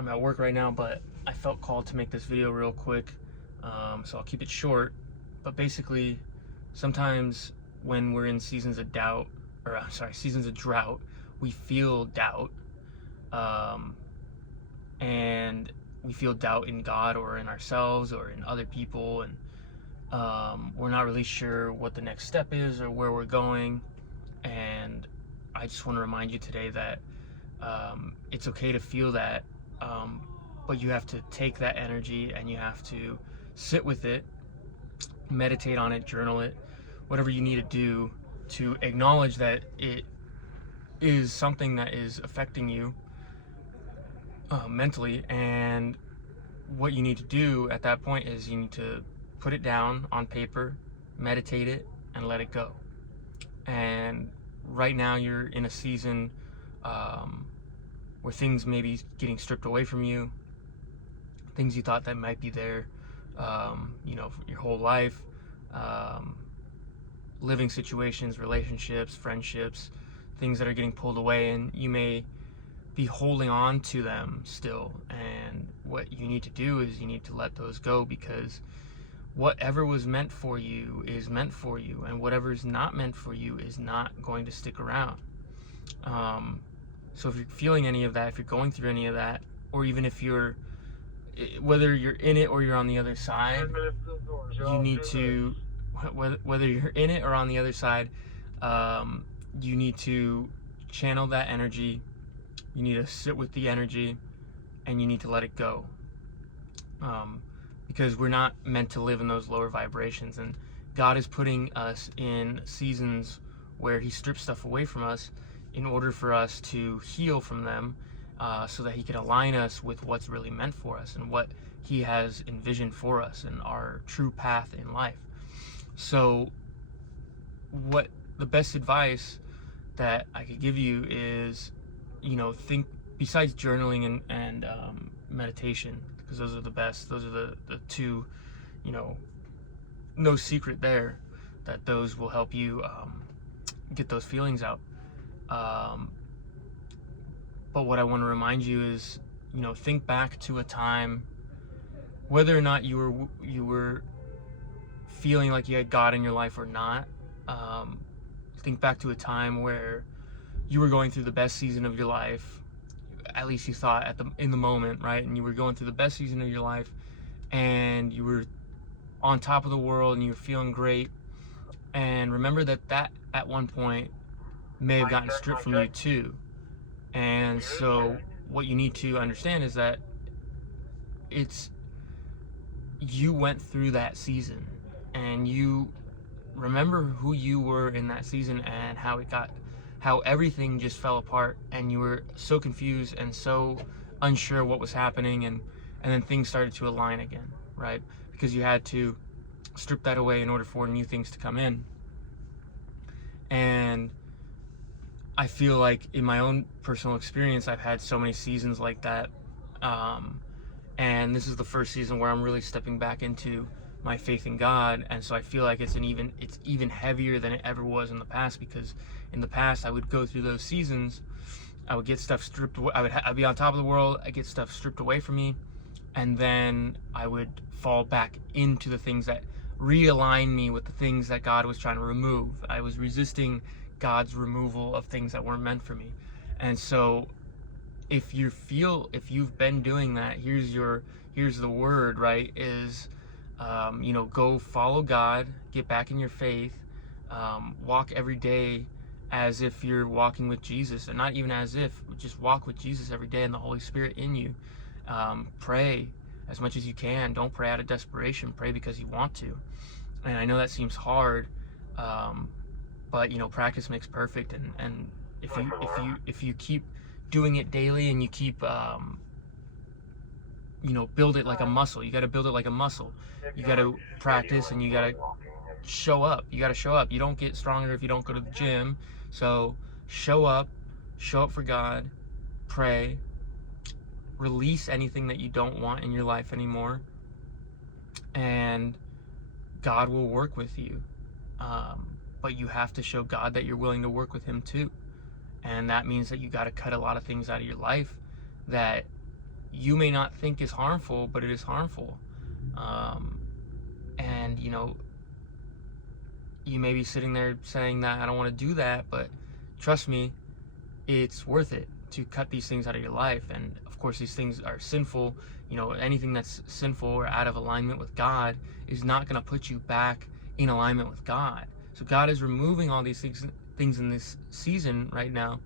I'm at work right now, but I felt called to make this video real quick, so I'll keep it short. But basically, sometimes when we're in seasons of doubt, or I'm sorry, seasons of drought, we feel doubt, um, and we feel doubt in God or in ourselves or in other people, and we're not really sure what the next step is or where we're going. And I just want to remind you today that it's okay to feel that, um, but you have to take that energy and you have to sit with it, meditate on it, journal it, whatever you need to do to acknowledge that it is something that is affecting you mentally. And what you need to do at that point is you need to put it down on paper, meditate it, and let it go. And right now you're in a season where things may be getting stripped away from you, things you thought that might be there, your whole life, living situations, relationships, friendships, things that are getting pulled away, and you may be holding on to them still. And what you need to do is you need to let those go, because whatever was meant for you is meant for you, and whatever is not meant for you is not going to stick around. So if you're feeling any of that, if you're going through any of that, or even if you're, whether you're in it or you're on the other side, you need to, whether you're in it or on the other side, you need to channel that energy, you need to sit with the energy, and you need to let it go. Because we're not meant to live in those lower vibrations, and God is putting us in seasons where He strips stuff away from us in order for us to heal from them, so that He can align us with what's really meant for us and what He has envisioned for us and our true path in life. So what the best advice that I could give you is, think, besides journaling and meditation, because those are the best, those are the two, no secret there that those will help you get those feelings out. But what I want to remind you is, think back to a time, whether or not you were feeling like you had God in your life or not. Think back to a time where you were going through the best season of your life, at least you thought in the moment, right? And you were going through the best season of your life, and you were on top of the world, and you were feeling great. And remember that at one point may have gotten stripped from you too. And so what you need to understand is that you went through that season, and you remember who you were in that season and how everything just fell apart, and you were so confused and so unsure what was happening, and then things started to align again, right? Because you had to strip that away in order for new things to come in. And I feel like in my own personal experience, I've had so many seasons like that, and this is the first season where I'm really stepping back into my faith in God. And so I feel like it's even heavier than it ever was in the past, because in the past I would go through those seasons, I would get stuff stripped away, I'd be on top of the world, I get stuff stripped away from me, and then I would fall back into the things that realign me with the things that God was trying to remove. I was resisting God's removal of things that weren't meant for me. And so if you've been doing that, here's the word, right? Is go follow God, get back in your faith, walk every day as if you're walking with Jesus, and not even as if, just walk with Jesus every day and the Holy Spirit in you. Pray as much as you can. Don't pray out of desperation, pray because you want to. And I know that seems hard, but practice makes perfect, and if you keep doing it daily, and you keep build it like a muscle. You got to build it like a muscle. You got to practice, and you got to show up. You don't get stronger if you don't go to the gym. So show up for God, pray, release anything that you don't want in your life anymore, and God will work with you. But you have to show God that you're willing to work with Him too. And that means that you got to cut a lot of things out of your life that you may not think is harmful, but it is harmful. And you know, you may be sitting there saying that I don't want to do that, but trust me, it's worth it to cut these things out of your life. And of course, these things are sinful. You know, anything that's sinful or out of alignment with God is not going to put you back in alignment with God. So God is removing all these things in this season right now.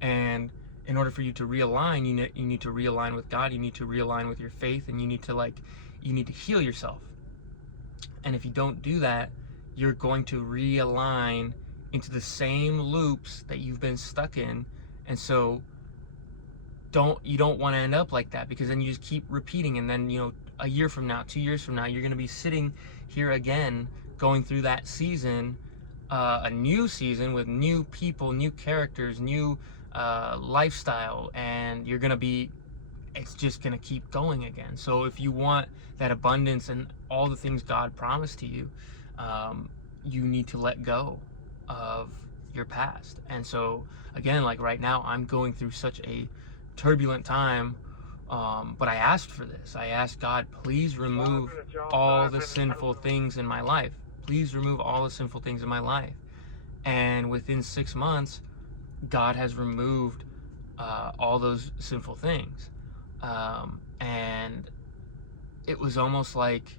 And in order for you to realign, you need to realign with God. You need to realign with your faith, and you need to heal yourself. And if you don't do that, you're going to realign into the same loops that you've been stuck in. And so you don't want to end up like that, because then you just keep repeating, and then, you know, a year from now, 2 years from now, you're going to be sitting here again going through that season, a new season with new people, new characters, new lifestyle, and it's just going to keep going again. So if you want that abundance and all the things God promised to you, you need to let go of your past. And so again, like right now, I'm going through such a turbulent time, but I asked for this. I asked God, please remove all the sinful things in my life. Please remove all the sinful things in my life. And within 6 months, God has removed all those sinful things. And it was almost like,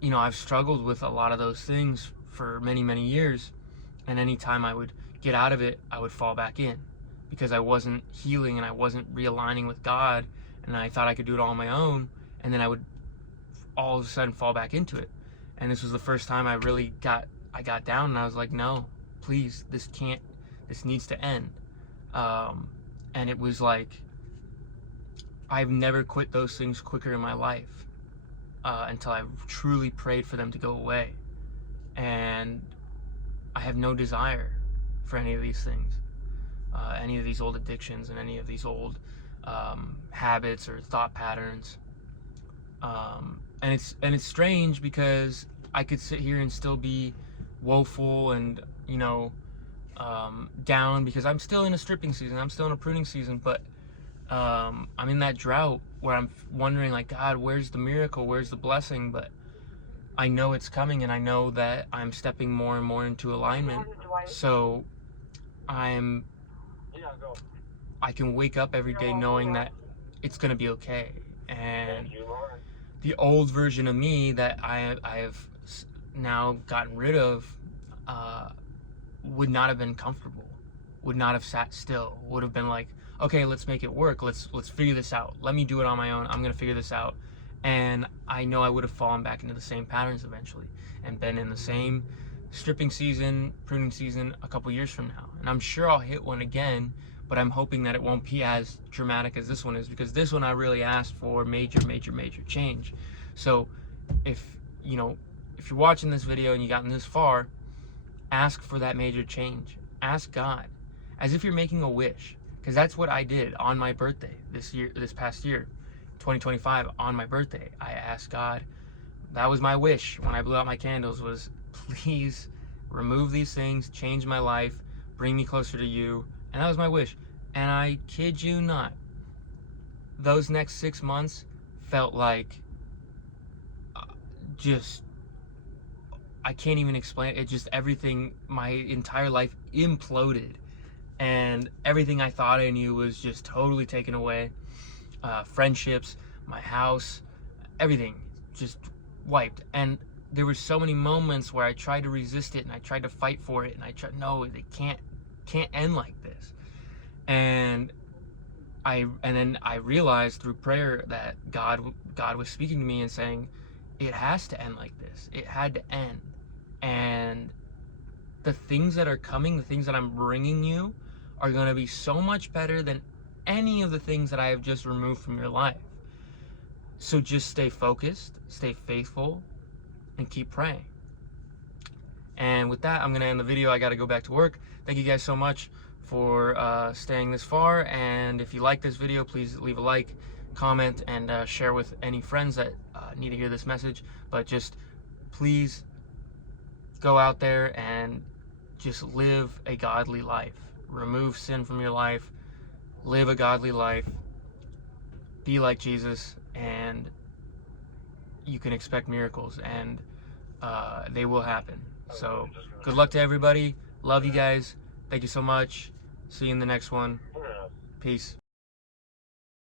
you know, I've struggled with a lot of those things for many, many years. And anytime I would get out of it, I would fall back in, because I wasn't healing and I wasn't realigning with God, and I thought I could do it all on my own, and then I would all of a sudden fall back into it. And this was the first time I really got down, and I was like, no, please, this needs to end. And it was like, I've never quit those things quicker in my life until I truly prayed for them to go away. And I have no desire for any of these things, any of these old addictions and any of these old habits or thought patterns. And it's strange, because I could sit here and still be woeful and, you know, down, because I'm still in a stripping season, I'm still in a pruning season, but I'm in that drought where I'm wondering, like, God, where's the miracle? Where's the blessing? But I know it's coming, and I know that I'm stepping more and more into alignment. So I can wake up every day knowing that it's going to be okay. And the old version of me that I have now gotten rid of would not have been comfortable, would not have sat still, would have been like, okay, let's make it work. Let's figure this out. Let me do it on my own. I'm going to figure this out. And I know I would have fallen back into the same patterns eventually, and been in the same stripping season, pruning season a couple years from now. And I'm sure I'll hit one again, but I'm hoping that it won't be as dramatic as this one is, because this one I really asked for major change. So if you're watching this video and you've gotten this far, ask for that major change. Ask God, as if you're making a wish, because that's what I did on my birthday this past year, 2025, on my birthday. I asked God, that was my wish when I blew out my candles, was please remove these things, change my life, bring me closer to you. And that was my wish. And I kid you not, those next 6 months felt like I can't even explain it. Just everything, my entire life imploded, and everything I thought I knew was just totally taken away. Friendships, my house, everything just wiped. And there were so many moments where I tried to resist it, and I tried to fight for it, and I tried, no, it can't end like this. And then I realized through prayer that God was speaking to me and saying, it has to end like this. It had to end. And the things that are coming, the things that I'm bringing you, are going to be so much better than any of the things that I have just removed from your life. So just stay focused, stay faithful, and keep praying. And with that, I'm going to end the video. I got to go back to work. Thank you guys so much for staying this far. And if you like this video, please leave a like, comment, and share with any friends that need to hear this message. But just please go out there and just live a godly life. Remove sin from your life. Live a godly life. be like Jesus, and you can expect miracles, and they will happen. So good luck to everybody. Love you guys. Thank you so much. See you in the next one. Peace.